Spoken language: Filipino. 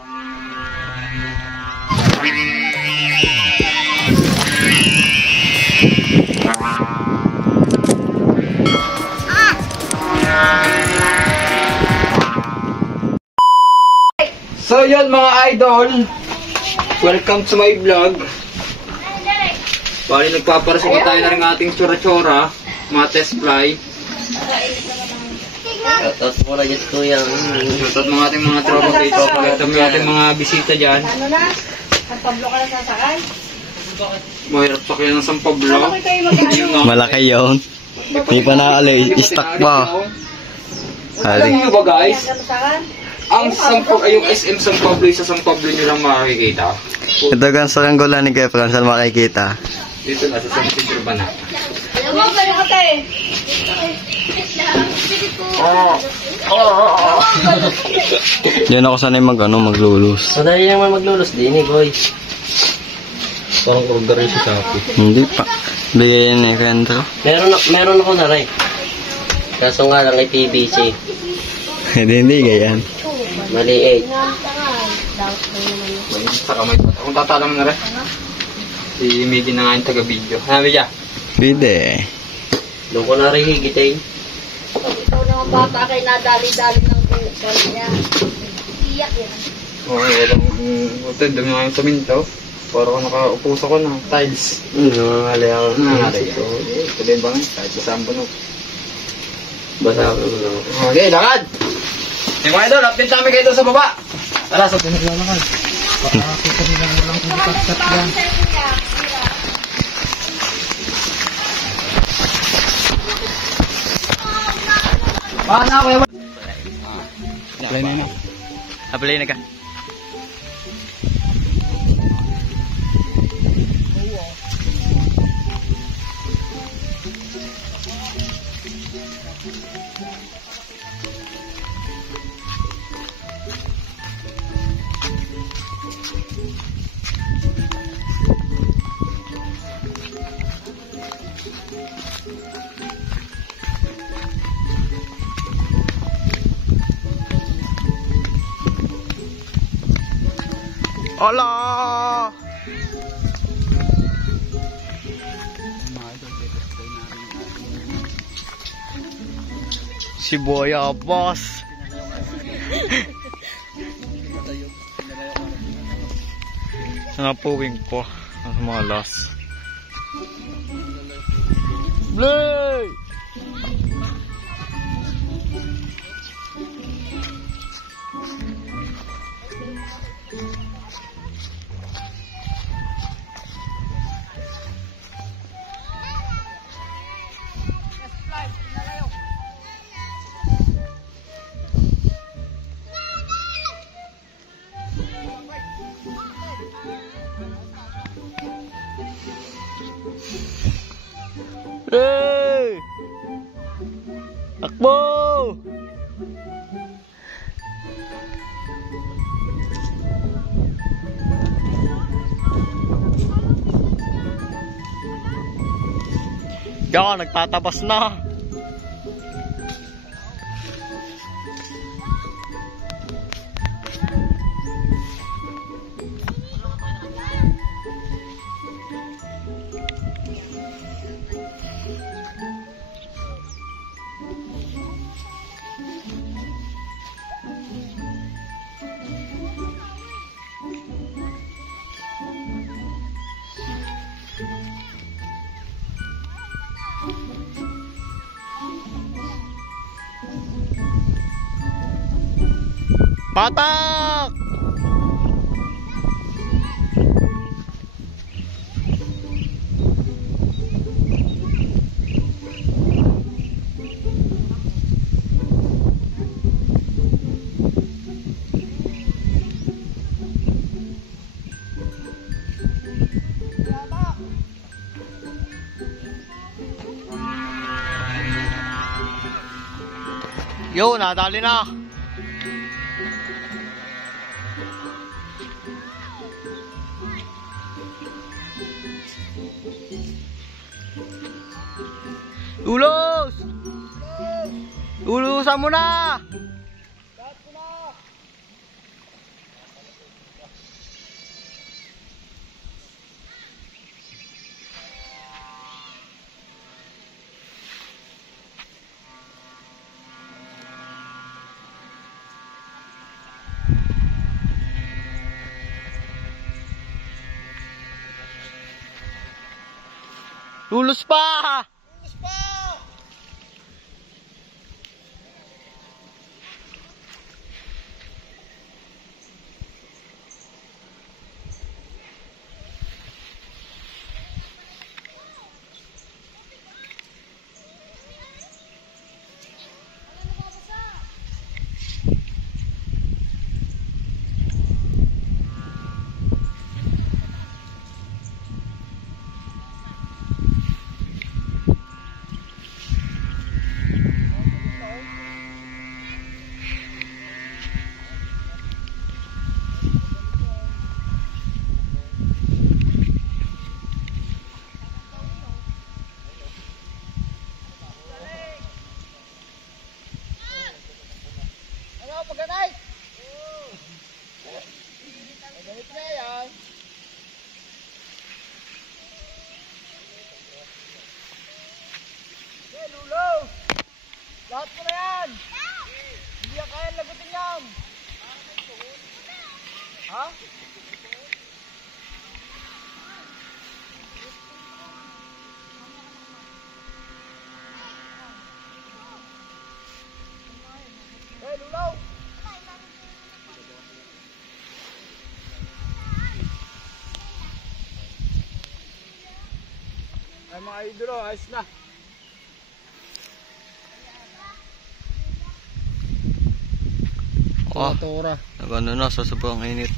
So yun mga idol, welcome to my vlog. Bali nagpaparasama tayo na rin ating tsura-tsura, mga test fly. Shoutout mo na dyan kuya. Shoutout mga ating mga tropa dito. Shoutout mga ating mga bisita dyan. Ano na? San Pablo ka lang sasakay? Mahirap pa kaya ng San Pablo. Malaki yun. Hindi pa naali, stock pa. Alam nyo ba guys? Ang yung SM San Pablo sa San Pablo nyo lang makikita. Ito gan sa Ranggola ni Kuya Fran, saan makikita? Dito na sa San Pedro ba na? Alam mo, gano'n ka tayo. Diyan ako sanay maglulus. Madali naman maglulus din eh, boy. Parang order rin si Shopee. Hindi pa. Bigay yan eh, Kendro. Meron ako na rin. Kaso nga lang ay PVC. Hindi ganyan. Maliit. Sa kamay pa. Kung tatalang na rin. Si Midi na nga yung taga-video. Ano Midi? Pwede. Doon ko na rin higitin. Ikaw naman bata kay nadali-dali ng bukal niya. Iyak yan. Okay, walang utod. Dami nga yung saminto. Parang nakaupo sa ko na. Tiles. Nangangali ako. Nangangali ito. Ito din ba nga? Kahit sa sambunog. Basa ako lang. Okay, lakad! Hey mga idol, update namin kayo doon sa baba. Tara, sa pinaglalakad. Pakakita nila mo lang kung cut yan. Paano ako yung... Apply na. Apply na ka. Hola! Si Boya boss. Sanapuwing ko ang mga las. Blay! Hey! Akbo! Yan, nagtatabas na. Patak! Yo, nadali na. Ulos! Ulusan mo na! Lulos pa! Ano, pagkanay? Ganit na yan. Hey, Lulo! Lahat mo na yan! Hindi yan kaya lagutin yan! Ha? Hey, Lulo! Ay, mga idolo, ayos na. Oh, Tora. nagano na sa sobrang init.